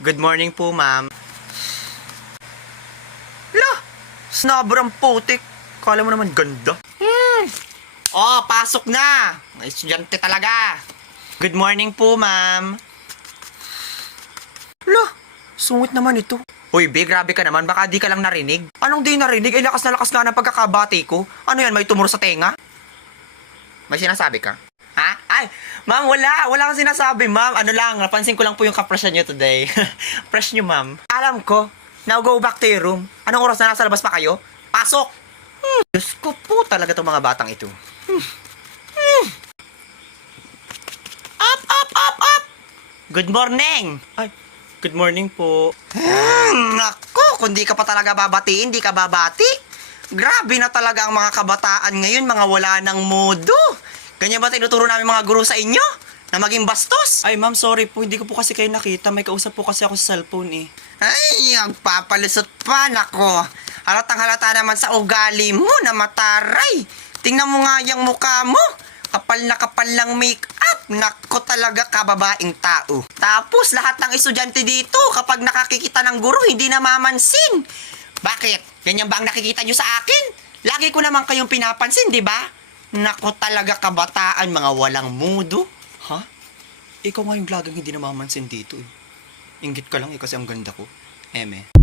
Good morning po, ma'am. La, sobrang putik. Kala mo naman ganda. Oh, pasok na. Mga estudyante talaga. Good morning po, ma'am. La, sungit naman ito. Uy, Be, grabe ka naman. Baka di ka lang narinig. Anong di narinig? Ay, lakas na lakas nga ng pagkakabati ko. Ano yan, may tumor sa tenga? May sinasabi ka? Ha? Ay, ma'am, wala. Wala kang sinasabi, ma'am. Ano lang, napansin ko lang po yung kapresyon nyo today. Fresh nyo, ma'am. Alam ko. Now go back to your room. Anong oras na nasa labas pa kayo? Pasok! Diyos ko po talaga itong mga batang ito. Up, up, up, up! Good morning! Ay, good morning po. Naku, kung di ka pa talaga babatiin, di ka babati. Grabe na talaga ang mga kabataan ngayon, mga wala ng modo. Ganyan ba tinuturo namin mga guro sa inyo? Na maging bastos? Ay, ma'am, sorry po. Hindi ko po kasi kayo nakita. May kausap po kasi ako sa cellphone eh. Ay, ang papalusot pa, nako. Halatang halata naman sa ugali mo na mataray. Tingnan mo nga yung mukha mo. Kapal na kapal ng make-up. Nako talaga kababaing tao. Tapos lahat ng estudyante dito kapag nakakikita ng guro hindi namamansin. Bakit? Ganyan ba ang nakikita nyo sa akin? Lagi ko naman kayong pinapansin, di ba? Nako talaga kabataan, mga walang mudo. Ha? Ikaw nga yung lagang hindi namamansin dito eh. Inggit ka lang eh kasi ang ganda ko. Eme.